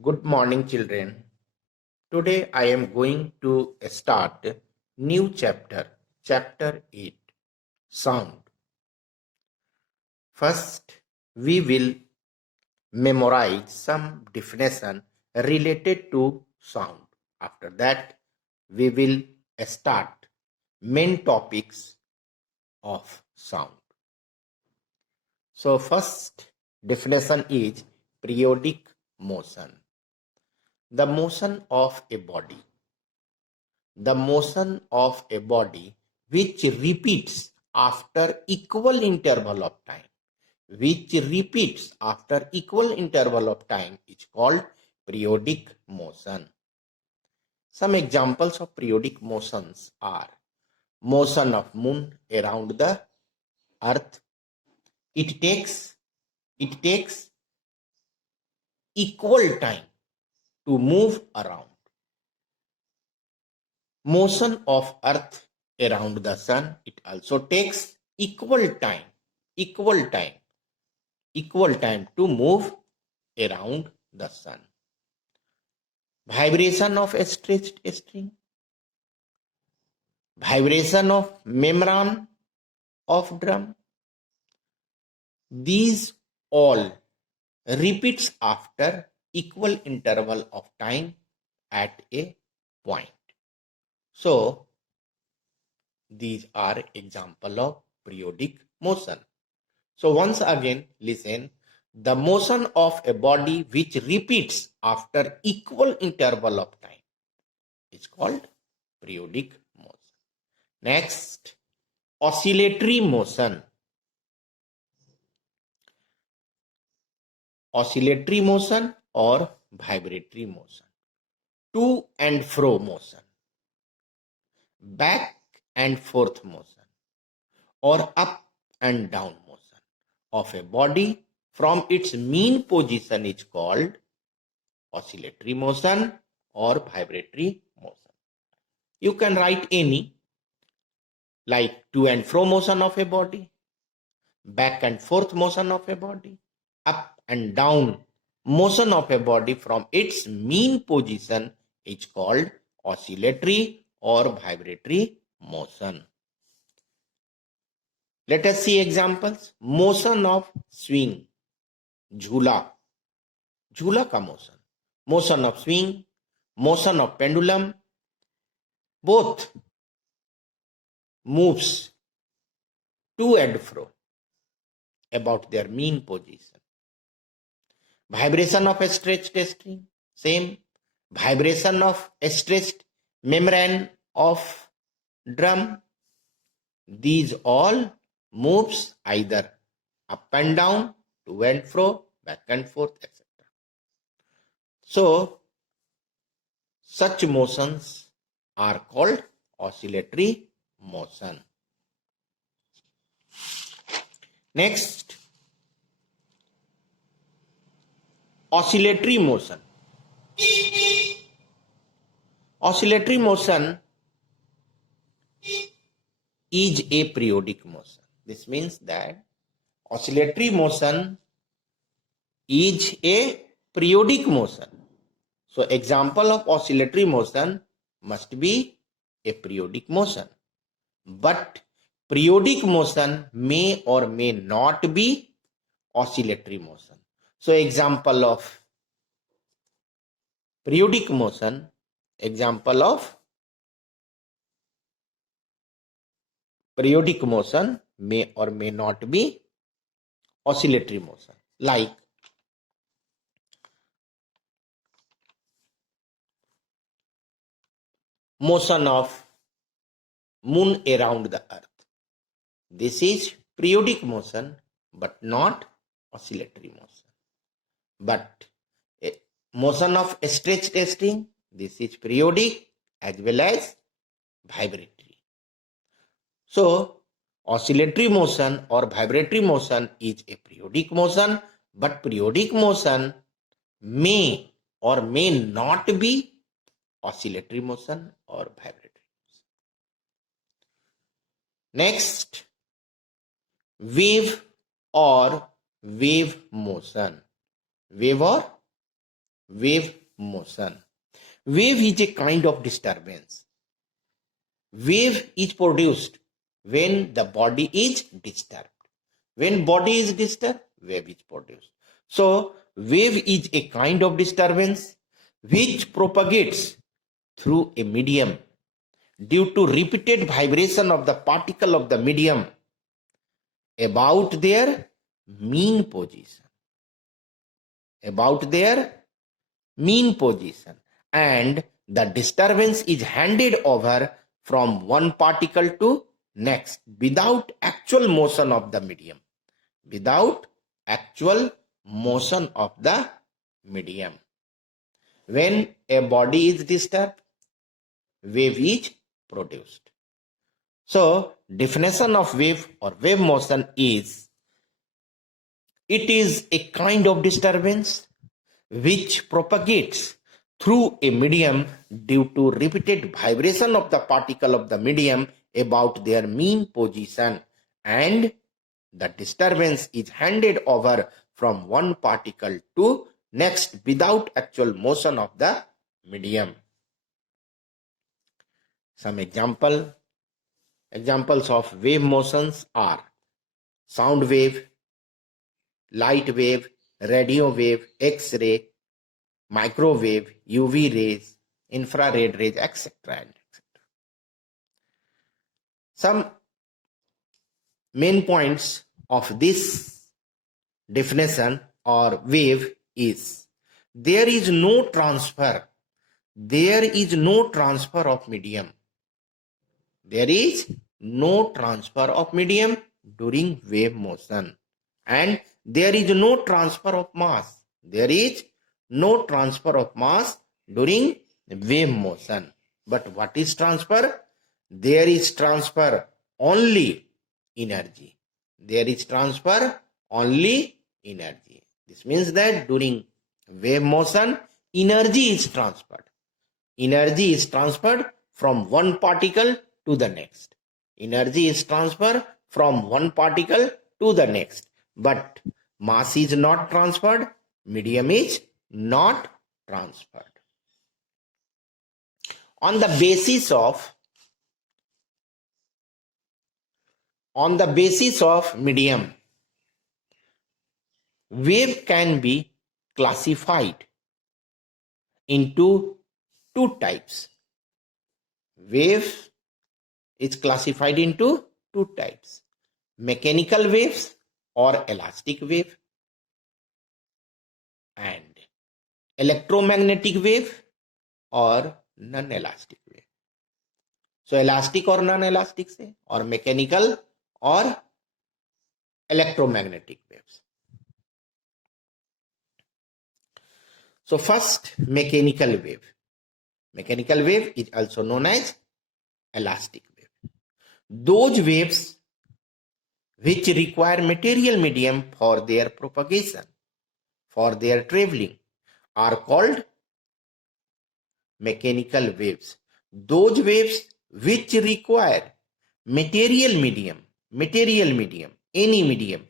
Good morning, children. Today I am going to start new chapter 8, sound. First, we will memorize some definition related to sound. After that, we will start main topics of sound. So first definition is periodic motion. The motion of a body. The motion of a body which repeats after equal interval of time. Which repeats after equal interval of time is called periodic motion. Some examples of periodic motions are motion of moon around the earth. It takes equal time to move around. Motion of earth around the sun, it also takes equal time to move around the sun. Vibration of a stretched string, vibration of membrane of drum, these all repeats after equal interval of time at a point. So these are example of periodic motion. So once again listen, the motion of a body which repeats after equal interval of time is called periodic motion. Next, oscillatory motion. Oscillatory motion or vibratory motion. To and fro motion. Back and forth motion or up and down motion of a body from its mean position is called oscillatory motion or vibratory motion. You can write any, like to and fro motion of a body, back and forth motion of a body, up and down motion of a body from its mean position is called oscillatory or vibratory motion. Let us see examples. Motion of swing, झूला, झूला का motion. Motion of swing, motion of pendulum, both moves to and fro about their mean position. Vibration of a stretched string, same. Vibration of a stretched membrane of drum, these all moves either up and down, to and fro, back and forth, etc. So such motions are called oscillatory motion. Next, oscillatory motion. Oscillatory motion is a periodic motion. This means that oscillatory motion is a periodic motion. So example of oscillatory motion must be a periodic motion. But periodic motion may or may not be oscillatory motion. So example of periodic motion, example of periodic motion may or may not be oscillatory motion, like motion of moon around the earth. This is periodic motion but not oscillatory motion. But motion of stretched string, this is periodic as well as vibratory. So oscillatory motion or vibratory motion is a periodic motion, but periodic motion may or may not be oscillatory motion or vibratory motion. Next, wave or wave motion. Wave or wave motion. Wave is a kind of disturbance. Wave is produced when the body is disturbed. When body is disturbed, wave is produced. So, wave is a kind of disturbance which propagates through a medium due to repeated vibration of the particle of the medium about their mean position. About their mean position. And the disturbance is handed over from one particle to next without actual motion of the medium. Without actual motion of the medium. When a body is disturbed, wave is produced. So, definition of wave or wave motion is, it is a kind of disturbance which propagates through a medium due to repeated vibration of the particle of the medium about their mean position, and the disturbance is handed over from one particle to next without actual motion of the medium. Some examples of wave motions are sound wave, light wave, radio wave, X-ray, microwave, UV rays, infrared rays, etc. Some main points of this definition or wave is, there is no transfer of medium. There is no transfer of medium during wave motion, and there is no transfer of mass. There is no transfer of mass during wave motion. But what is transfer? There is transfer only energy. There is transfer only energy. This means that during wave motion, energy is transferred. Energy is transferred from one particle to the next. Energy is transferred from one particle to the next. But mass is not transferred, medium is not transferred. On the basis of medium, wave can be classified into two types. Wave is classified into two types: mechanical waves or elastic wave, and electromagnetic wave or non-elastic wave. So elastic और non-elastic से, और mechanical और electromagnetic waves. So first, mechanical wave. Mechanical wave is also known as elastic wave. Those waves which require material medium for their propagation, for their traveling, are called mechanical waves. Those waves which require material medium, any medium,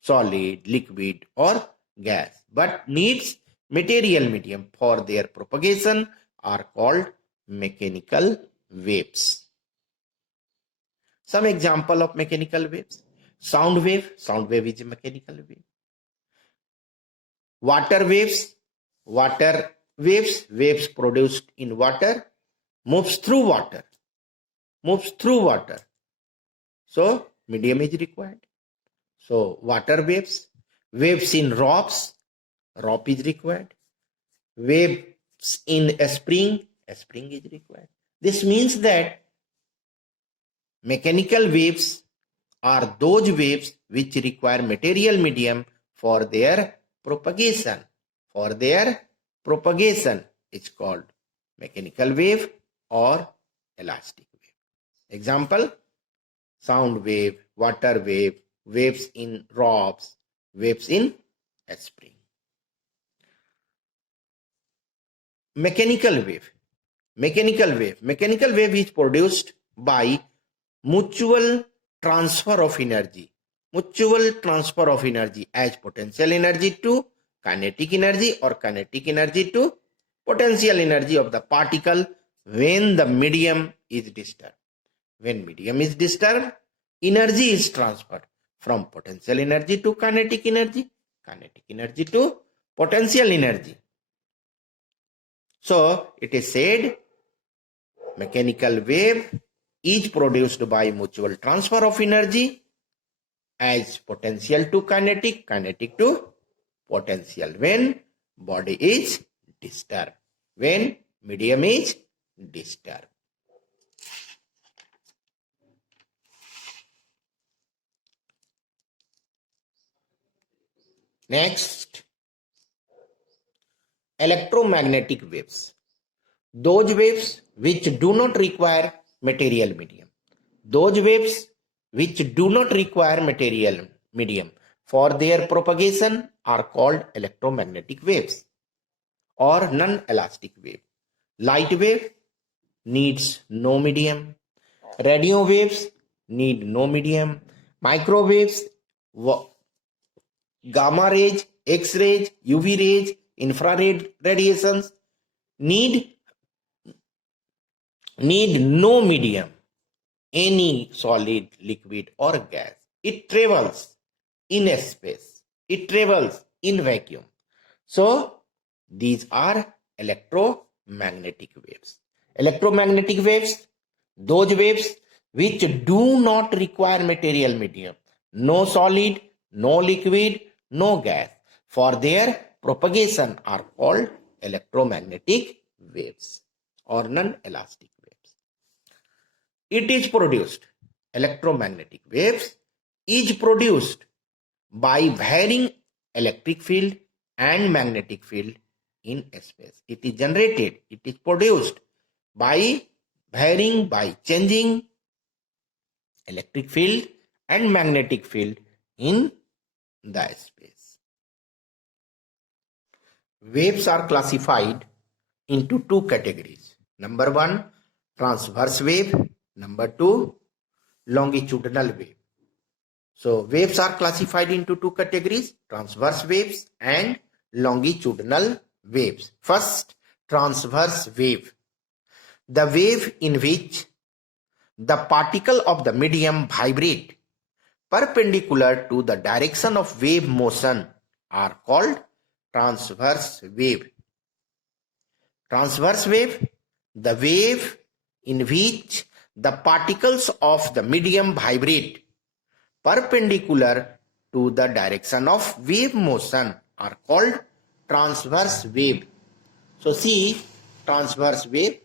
solid, liquid or gas, but needs material medium for their propagation, are called mechanical waves. Some example of mechanical waves: sound wave is a mechanical wave. Water waves produced in water, moves through water. So medium is required. So water waves in ropes, rope is required. Waves in a spring is required. This means that mechanical waves are those waves which require material medium for their propagation. It's called mechanical wave or elastic wave. Example: sound wave, water wave, waves in ropes, waves in a spring. Mechanical wave is produced by mutual transfer of energy as potential energy to kinetic energy or kinetic energy to potential energy of the particle when the medium is disturbed. When medium is disturbed, energy is transferred from potential energy to kinetic energy to potential energy. So it is said mechanical wave is produced by mutual transfer of energy as potential to kinetic, kinetic to potential when body is disturbed, when medium is disturbed. Next, electromagnetic waves. Those waves which do not require material medium. Those waves which do not require material medium for their propagation are called electromagnetic waves or non-elastic wave. Light wave needs no medium. Radio waves need no medium. Microwaves, gamma rays, X-rays, UV rays, infrared radiations need no medium, any solid, liquid or gas. It travels in space. It travels in vacuum. So these are electromagnetic waves. Electromagnetic waves, those waves which do not require material medium, no solid, no liquid, no gas. For their propagation are called electromagnetic waves or non-elastic waves. It is produced, electromagnetic waves is produced by varying electric field and magnetic field in space. It is generated, it is produced by varying, by changing electric field and magnetic field in the space. Waves are classified into two categories. Number one, transverse wave. Number two, longitudinal wave. So waves are classified into two categories, transverse waves and longitudinal waves. First, transverse wave. The wave in which the particle of the medium vibrate perpendicular to the direction of wave motion are called transverse wave. Transverse wave, the wave in which the particles of the medium vibrate perpendicular to the direction of wave motion are called transverse wave. So see transverse wave.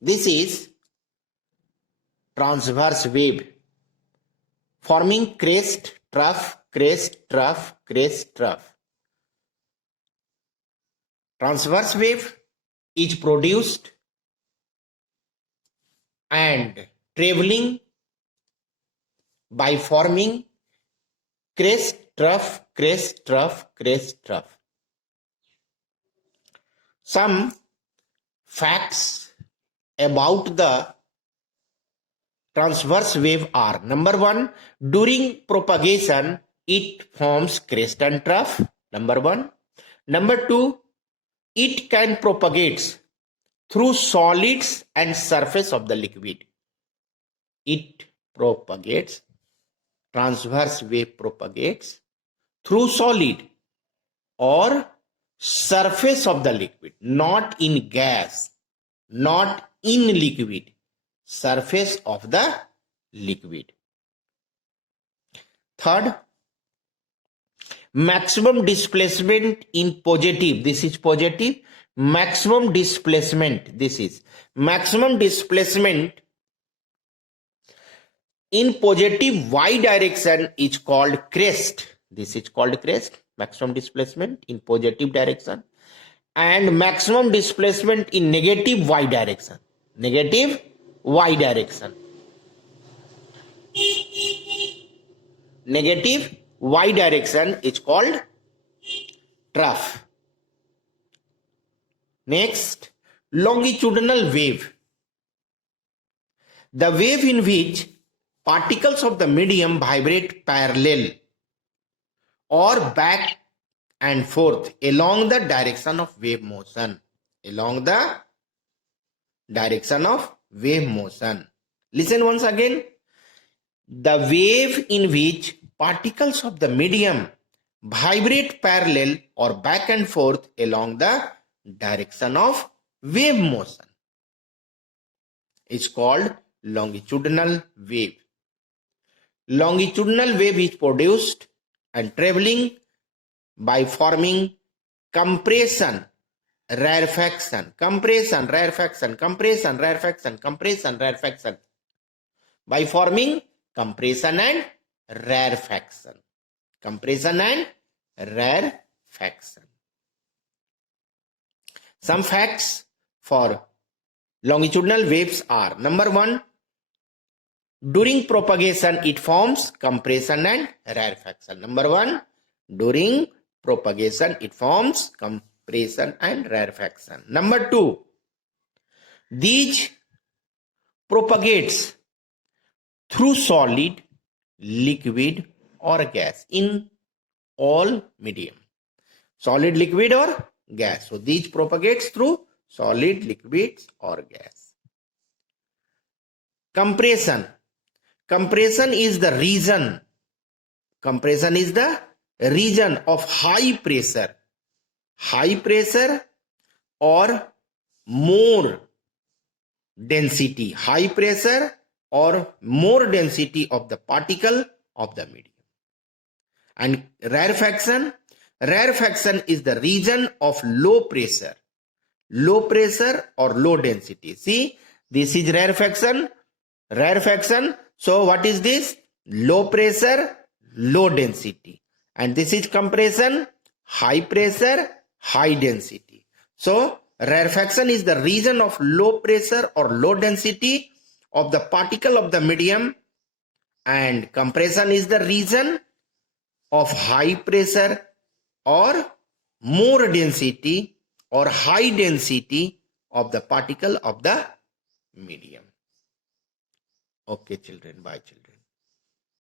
This is transverse wave forming crest, trough, crest, trough, crest, trough. Transverse wave is produced and traveling by forming crest, trough, crest, trough, crest, trough. Some facts about the transverse wave are: number one, during propagation it forms crest and trough. Number one. Number two, it can propagate through solids and surface of the liquid. It propagates, transverse wave propagates through solid or surface of the liquid, not in gas, not in liquid, surface of the liquid. Third, maximum displacement in positive, this is positive, maximum displacement, this is maximum displacement in positive y direction is called crest. This is called crest, maximum displacement in positive direction, and maximum displacement in negative y direction, negative y direction, negative y direction is called trough. Next, longitudinal wave. The wave in which particles of the medium vibrate parallel or back and forth along the direction of wave motion. Along the direction of wave motion. Listen once again. The wave in which particles of the medium vibrate parallel or back and forth along the direction of wave motion is called longitudinal wave. Longitudinal wave is produced and traveling by forming compression, rarefaction, compression, rarefaction, compression, rarefaction, compression, rarefaction. By forming compression and rarefaction. Compression and rarefaction. Some facts for longitudinal waves are: number 1, during propagation it forms compression and rarefaction. Number 1, during propagation it forms compression and rarefaction. Number 2, these propagates through solid, liquid or gas in all medium. Solid, liquid or gas. So these propagates through solid, liquids or gas. Compression. Compression is the region. Compression is the region of high pressure. High pressure or more density. High pressure or more density of the particle of the medium. And rarefaction. Rarefaction is the region of low pressure. Low pressure or low density. See, this is rarefaction. Rarefaction. So what is this? Low pressure, low density. And this is compression, high pressure, high density. So rarefaction is the region of low pressure or low density of the particle of the medium, and compression is the region of high pressure or more density or high density of the particle of the medium. Okay children, bye children.